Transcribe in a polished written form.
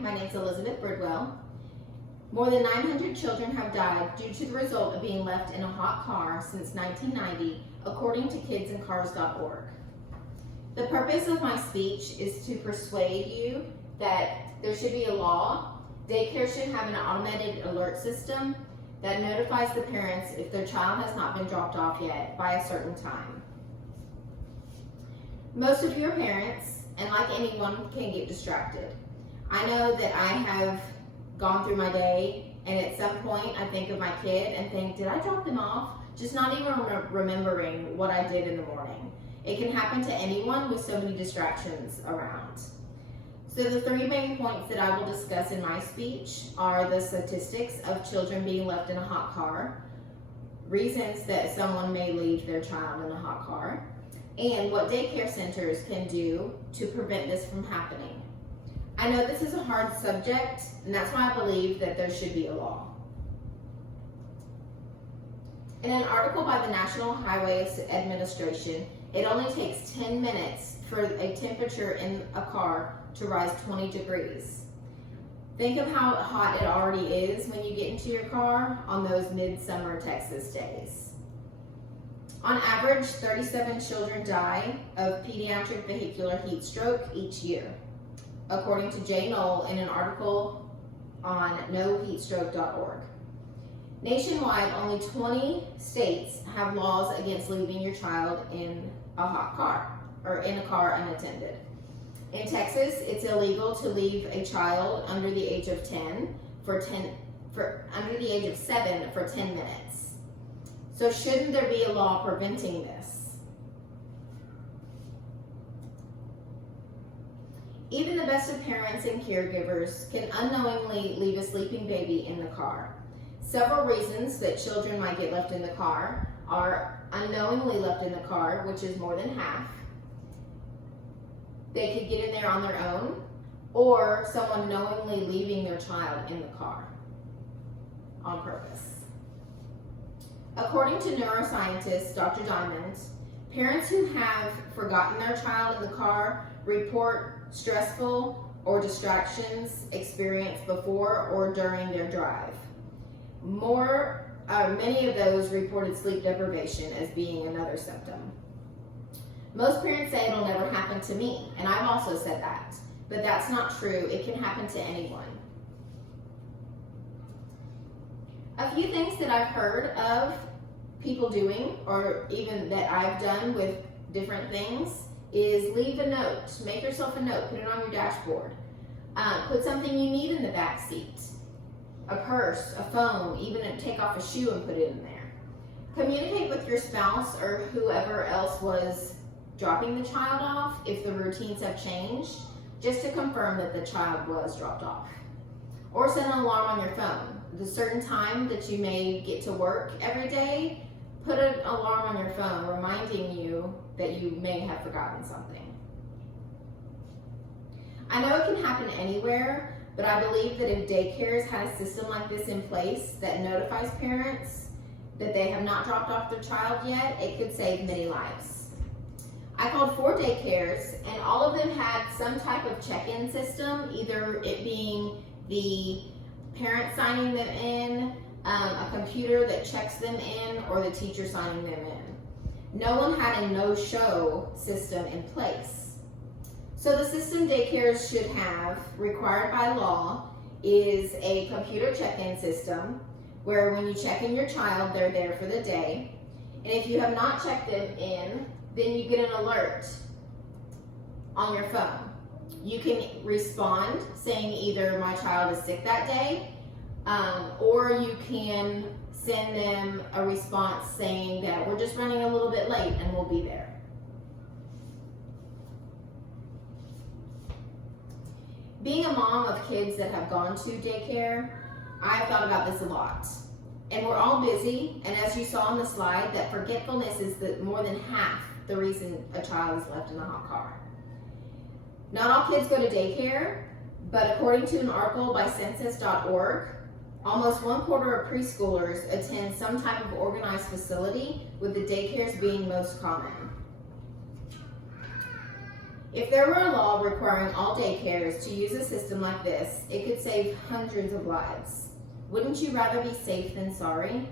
my name is Elizabeth Bridwell. More than 900 children have died due to the result of being left in a hot car since 1990, according to kidsincars.org. The purpose of my speech is to persuade you that there should be a law. Daycare should have an automated alert system that notifies the parents if their child has not been dropped off yet by a certain time. Most of you are parents, and like anyone, can get distracted. I know that I have gone through my day, and at some point I think of my kid and think, did I drop them off? Just not even remembering what I did in the morning. It can happen to anyone with so many distractions around. So the three main points that I will discuss in my speech are the statistics of children being left in a hot car, reasons that someone may leave their child in a hot car, and what daycare centers can do to prevent this from happening. I know this is a hard subject, and that's why I believe that there should be a law. In an article by the National Highways Administration, it only takes 10 minutes for a temperature in a car to rise 20 degrees. Think of how hot it already is when you get into your car on those midsummer Texas days. On average, 37 children die of pediatric vehicular heat stroke each year, according to Jay Knoll in an article on noheatstroke.org. Nationwide, only 20 states have laws against leaving your child in a hot car or in a car unattended. In Texas, it's illegal to leave a child under the age of 7 for 10 minutes. So shouldn't there be a law preventing this? Even the best of parents and caregivers can unknowingly leave a sleeping baby in the car. Several reasons that children might get left in the car are unknowingly left in the car, which is more than half. They could get in there on their own, or someone knowingly leaving their child in the car on purpose. According to neuroscientist Dr. Diamond, parents who have forgotten their child in the car report stressful or distractions experienced before or during their drive. Many of those reported sleep deprivation as being another symptom. Most parents say it'll never happen to me, and I've also said that, but that's not true. It can happen to anyone. A few things that I've heard of people doing, or even that I've done with different things, is leave a note. Make yourself a note. Put it on your dashboard. Put something you need in the back seat. A purse, a phone, even take off a shoe and put it in there. Communicate with your spouse or whoever else was dropping the child off if the routines have changed, just to confirm that the child was dropped off. Or set an alarm on your phone. The certain time that you may get to work every day, put an alarm on your phone reminding you that you may have forgotten something. I know it can happen anywhere, but I believe that if daycares had a system like this in place that notifies parents that they have not dropped off their child yet, it could save many lives. I called 4 daycares, and all of them had some type of check-in system, either it being the parent signing them in, a computer that checks them in, or the teacher signing them in. No one had a no-show system in place. So the system daycares should have, required by law, is a computer check-in system where when you check in your child, they're there for the day. And if you have not checked them in, then you get an alert on your phone. You can respond saying either my child is sick that day, or you can send them a response saying that we're just running a little bit late and we'll be there. Being a mom of kids that have gone to daycare, I've thought about this a lot. And we're all busy, and as you saw on the slide, that forgetfulness is more than half the reason a child is left in a hot car. Not all kids go to daycare, but according to an article by census.org, almost 1/4 of preschoolers attend some type of organized facility, with the daycares being most common. If there were a law requiring all daycares to use a system like this, it could save hundreds of lives. Wouldn't you rather be safe than sorry?